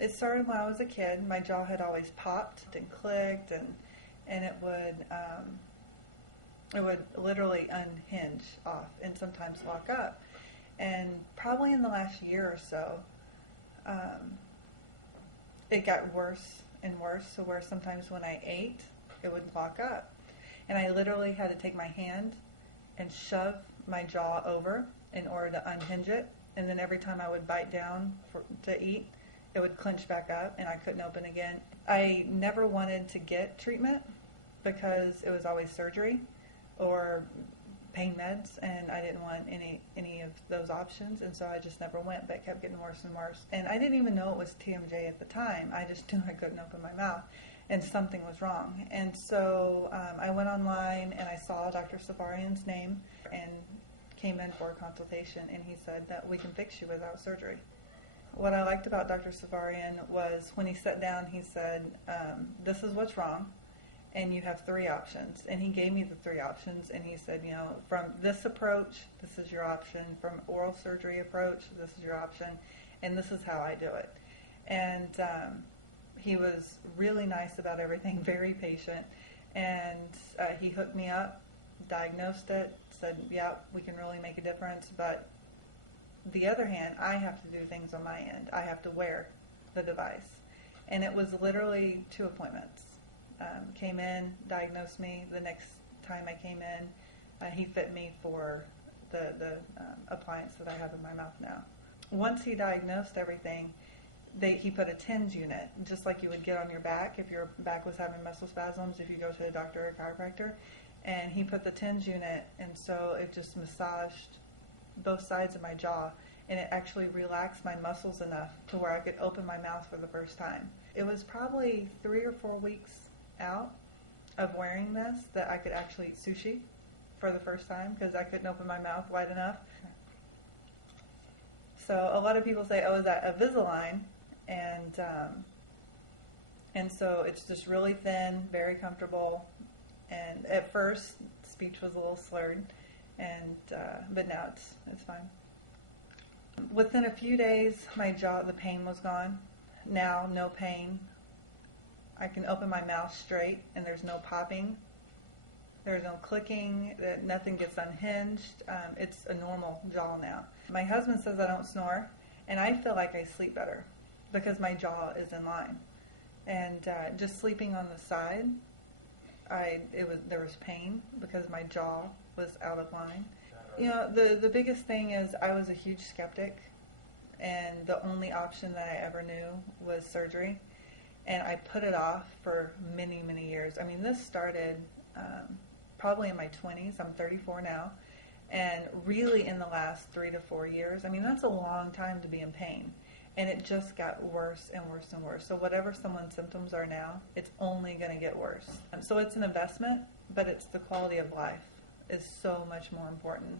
It started when I was a kid. My jaw had always popped and clicked, and it would literally unhinge off and sometimes lock up. And probably in the last year or so, it got worse and worse, so where sometimes when I ate, it would lock up. And I literally had to take my hand and shove my jaw over in order to unhinge it. And then every time I would bite down to eat, it would clench back up and I couldn't open again. I never wanted to get treatment because it was always surgery or pain meds, and I didn't want any of those options, and so I just never went, but it kept getting worse and worse. And I didn't even know it was TMJ at the time. I just knew I couldn't open my mouth, and something was wrong. And so I went online and I saw Dr. Safarian's name and came in for a consultation, and he said that we can fix you without surgery. What I liked about Dr. Safarian was when he sat down, he said, this is what's wrong, and you have 3 options. And he gave me the 3 options, and he said, you know, from this approach, this is your option. From oral surgery approach, this is your option, and this is how I do it. And he was really nice about everything, very patient, and he hooked me up, diagnosed it, said, yeah, we can really make a difference, but the other hand, I have to do things on my end. I have to wear the device. And it was literally 2 appointments. Came in, diagnosed me. The next time I came in, he fit me for the appliance that I have in my mouth now. Once he diagnosed everything, he put a TMJ unit, just like you would get on your back if your back was having muscle spasms if you go to a doctor or a chiropractor. And he put the TMJ unit, and so it just massaged both sides of my jaw, and it actually relaxed my muscles enough to where I could open my mouth for the first time. It was probably 3 or 4 weeks out of wearing this that I could actually eat sushi for the first time because I couldn't open my mouth wide enough. So a lot of people say, oh, is that Invisalign? And so it's just really thin, very comfortable, and at first speech was a little slurred, and but now it's fine. Within a few days, my jaw, the pain was gone. Now, no pain. I can open my mouth straight, and there's no popping. There's no clicking. Nothing gets unhinged. It's a normal jaw now. My husband says I don't snore, and I feel like I sleep better because my jaw is in line. And just sleeping on the side, there was pain because my jaw was out of line. You know, the biggest thing is I was a huge skeptic, and the only option that I ever knew was surgery, and I put it off for many, many years. I mean, this started probably in my 20s. I'm 34 now, and really in the last 3 to 4 years. I mean, that's a long time to be in pain, and it just got worse and worse and worse. So whatever someone's symptoms are now, it's only going to get worse. So it's an investment, but it's the quality of life is so much more important.